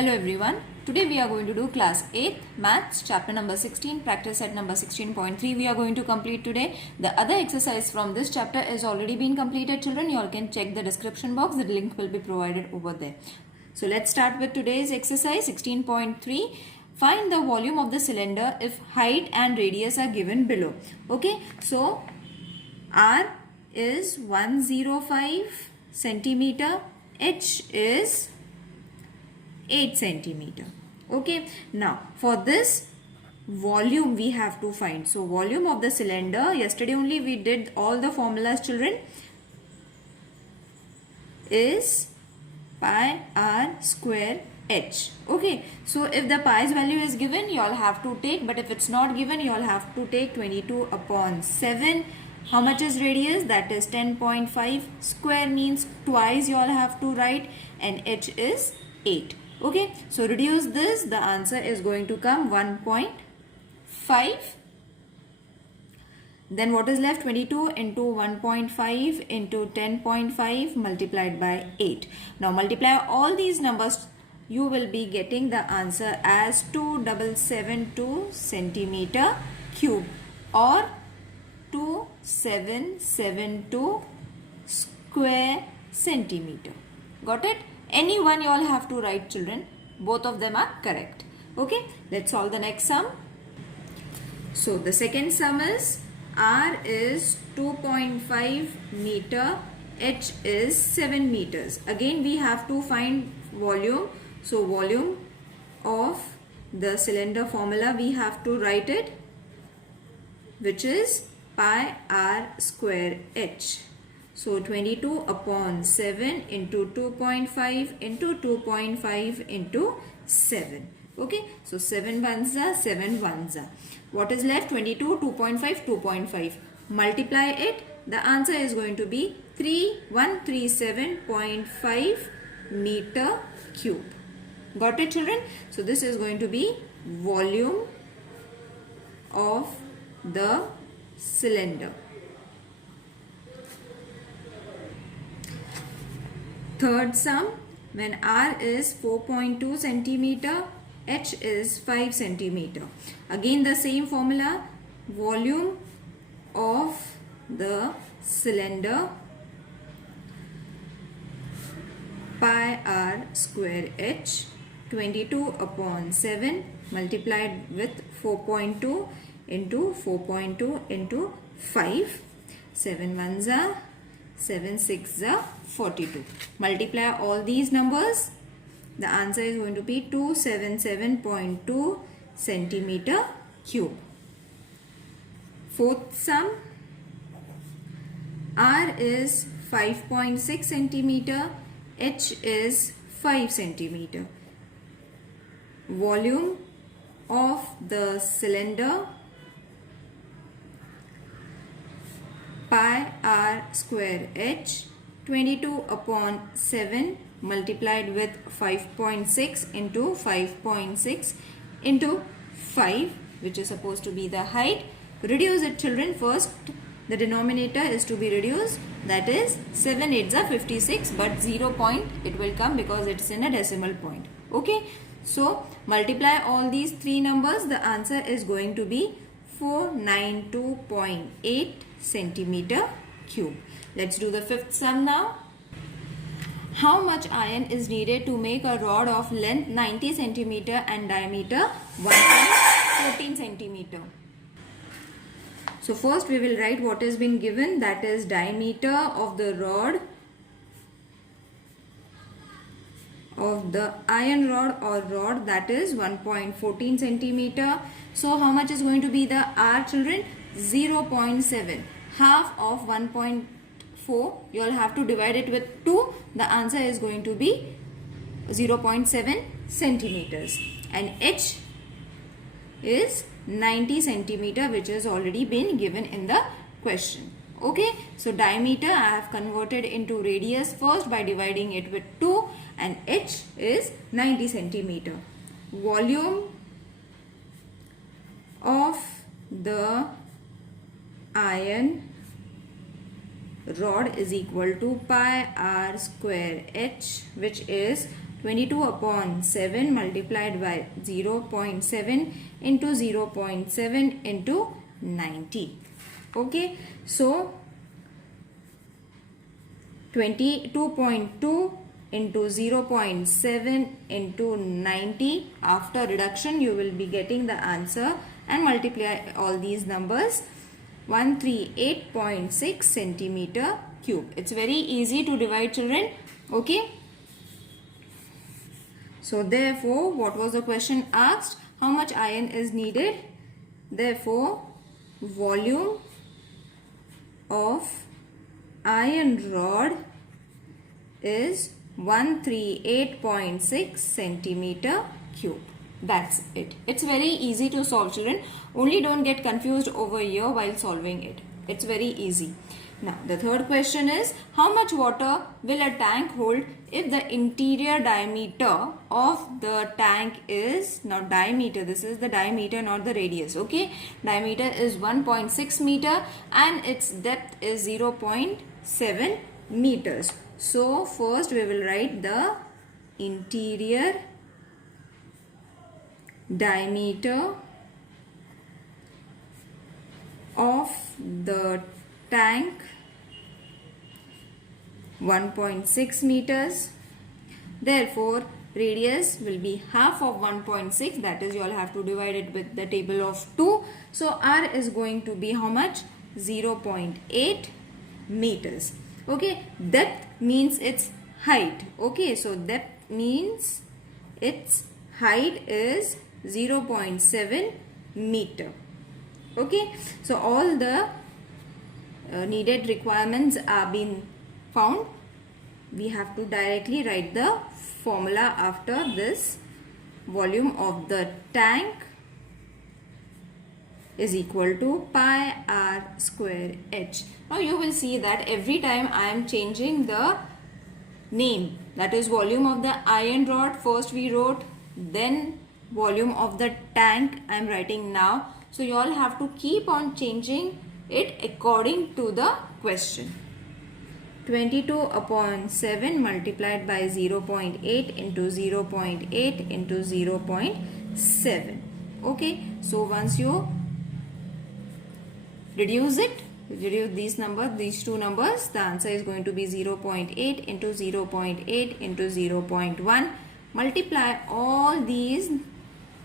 Hello everyone. Today we are going to do class 8th maths chapter number 16 practice set number 16.3 we are going to complete today. The other exercise from this chapter is already been completed children. You all can check the description box. The link will be provided over there. So let's start with today's exercise 16.3. Find the volume of the cylinder if height and radius are given below. Okay. So R is 105 centimeter. H is 8 centimeter. Okay, now for this volume we have to find. So volume of the cylinder, yesterday only we did all the formulas children, is pi r square h. Okay, so if the pi's value is given you all have to take, but if it's not given you all have to take 22 upon 7. How much is radius? That is 10.5. Square means twice you all have to write, and h is 8. Okay, so reduce this, the answer is going to come 1.5. Then what is left? 22 into 1.5 into 10.5 multiplied by 8. Now multiply all these numbers, you will be getting the answer as 2772 centimeter cube or 2772 square centimeter. Got it? Any one you all have to write children. Both of them are correct. Okay, let's solve the next sum. So the second sum is R is 2.5 meter, H is 7 meters. Again we have to find volume. So volume of the cylinder formula we have to write it, which is pi r square h. So 22 upon 7 into 2.5 into 2.5 into 7. Okay. So 7 ones are 7 ones are. What is left? 22, 2.5, 2.5. Multiply it. The answer is going to be 3137.5 meter cube. Got it children? So this is going to be volume of the cylinder. Third sum, when R is 4.2 centimeter, H is 5 centimeter. Again the same formula, volume of the cylinder pi r square h, 22 upon 7 multiplied with 4.2 into 4.2 into 5. 7 ones are 7 6 are 42. Multiply all these numbers. The answer is going to be 277.2 centimeter cube. Fourth sum, R is 5.6 centimeter, H is 5 centimeter. Volume of the cylinder pi r square h, 22 upon 7 multiplied with 5.6 into 5.6 into 5, which is supposed to be the height. Reduce it children. First the denominator is to be reduced, that is 7 8s are 56, but 0 point it will come because it's in a decimal point. Okay, so multiply all these three numbers. The answer is going to be 492.8 centimeter cube. Let's do the fifth sum now. How much iron is needed to make a rod of length 90 centimeter and diameter 1.14 centimeter? So first we will write what has been given, that is diameter of the rod, of the iron rod or rod, that is 1.14 centimeter. So how much is going to be the R children? 0.7. Half of 1.4, you all have to divide it with 2. The answer is going to be 0.7 centimeters. And H is 90 centimeter, which has already been given in the question. Okay, so diameter I have converted into radius first by dividing it with 2, and H is 90 centimeter. Volume of the iron rod is equal to pi r square h, which is 22 upon 7 multiplied by 0.7 into 0.7 into 90. Okay, so 22.2 into 0.7 into 90. After reduction you will be getting the answer and multiply all these numbers. 138.6 centimeter cube. It's very easy to divide, children. Okay. So therefore, what was the question asked? How much iron is needed? Therefore, volume of iron rod is 138.6 centimeter cube. That's it. It's very easy to solve, children. Only don't get confused over here while solving it. It's very easy. Now, the third question is, how much water will a tank hold if the interior diameter of the tank is, not diameter, this is the diameter, not the radius, okay? Diameter is 1.6 meter and its depth is 0.7 meters. So, first we will write the interior diameter of the tank 1.6 meters. Therefore, radius will be half of 1.6, that is you all have to divide it with the table of 2. So, R is going to be how much? 0.8 meters. Okay, depth means its height. Okay, so depth means its height is 0.7 meter. Okay, so all the needed requirements are being found. We have to directly write the formula after this. Volume of the tank is equal to pi r square h. Now you will see that every time I am changing the name, that is volume of the iron rod, first we wrote, then volume of the tank I am writing now. So you all have to keep on changing it according to the question. 22 upon 7 multiplied by 0.8 into 0.8 into 0.7. Okay, so once you reduce these numbers, these two numbers, the answer is going to be 0.8 into 0.8 into 0.1. Multiply all these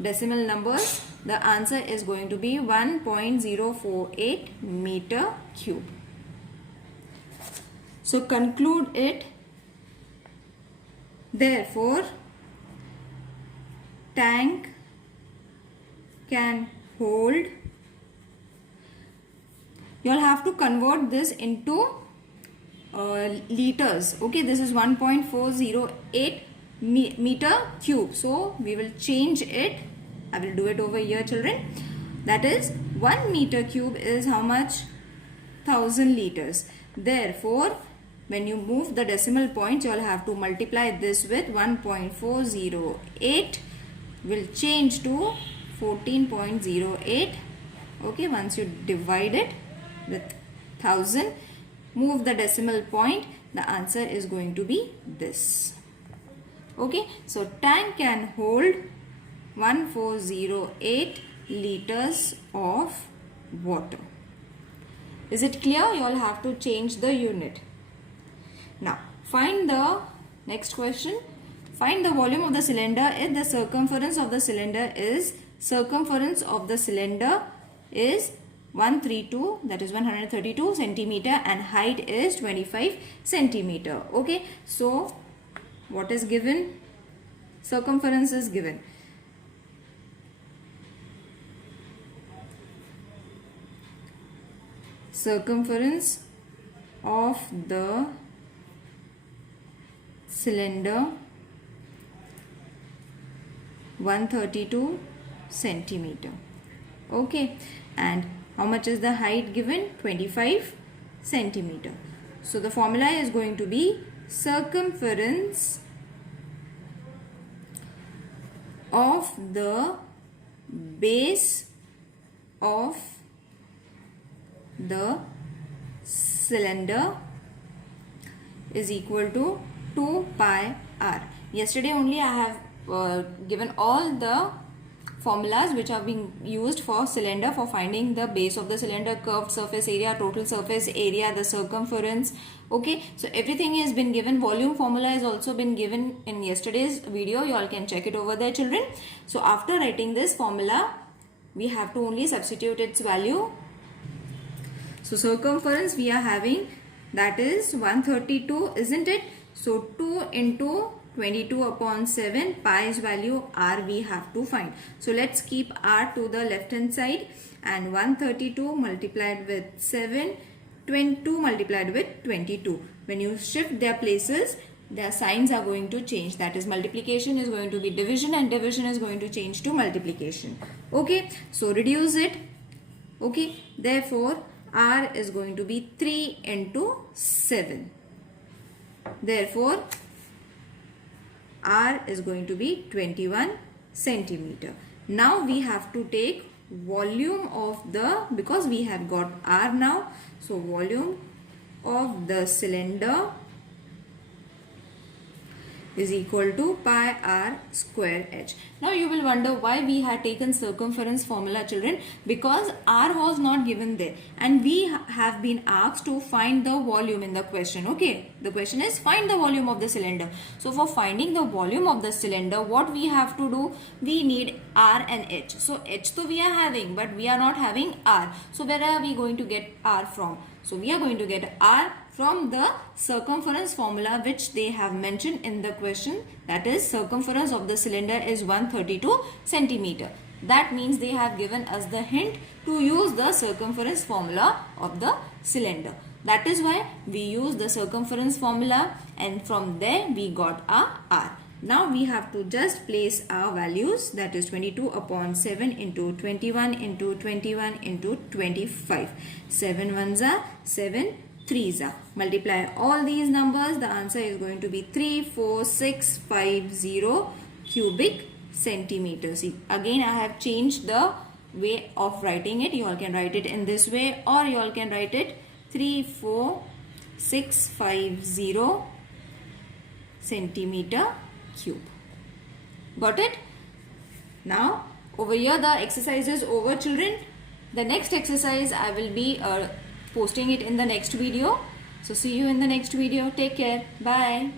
decimal numbers, the answer is going to be 1.048 meter cube. So conclude it. Therefore, tank can hold, you all have to convert this into liters. Okay, this is 1.408 meter cube. So we will change it. I will do it over here, children. That is 1 meter cube is how much? 1000 liters. Therefore, when you move the decimal point, you all have to multiply this with 1.408. Will change to 14.08. Okay, once you divide it with 1000, move the decimal point, the answer is going to be this. Okay, so tank can hold 1408 liters of water. Is it clear? You all have to change the unit. Now, find the next question. Find the volume of the cylinder if the circumference of the cylinder is 132, that is 132 centimeter, and height is 25 centimeter. Okay, so what is given? Circumference is given. Circumference of the cylinder 132 centimeter. Okay, and how much is the height given? 25 centimeter. So the formula is going to be circumference of the base of the cylinder is equal to 2 pi r. Yesterday only I have given all the formulas which are being used for cylinder for finding the base of the cylinder, curved surface area, total surface area, the circumference. Okay, so everything has been given. Volume formula has also been given in yesterday's video. You all can check it over there, children. So after writing this formula, we have to only substitute its value. So circumference we are having, that is 132, isn't it? So 2 into 22 upon 7, pi's value r we have to find. So let's keep r to the left hand side, and 132 multiplied with 7, 22 multiplied with 22. When you shift their places, their signs are going to change. That is, multiplication is going to be division and division is going to change to multiplication. Okay, so reduce it. Okay, therefore r is going to be 3 into 7. Therefore r is going to be 21 centimeter. Now we have to take volume of the, because we have got r now, so volume of the cylinder is equal to pi r square h. Now you will wonder why we had taken circumference formula, children, because r was not given there and we have been asked to find the volume in the question. Okay, the question is find the volume of the cylinder. So for finding the volume of the cylinder, what we have to do, we need r and h. So h to we are having, but we are not having r. So where are we going to get r from? So we are going to get r from the circumference formula which they have mentioned in the question, that is circumference of the cylinder is 132 centimeter. That means they have given us the hint to use the circumference formula of the cylinder. That is why we use the circumference formula, and from there we got our r. Now we have to just place our values, that is 22 upon 7 into 21 into 21 into 25. 7 ones are 7 3s are. Multiply all these numbers, the answer is going to be 34650 cubic centimeters. See, again I have changed the way of writing it. You all can write it in this way, or you all can write it 34650 centimeter cube. Got it? Now over here the exercise is over, children. The next exercise I will be posting it in the next video. So see you in the next video. Take care. Bye.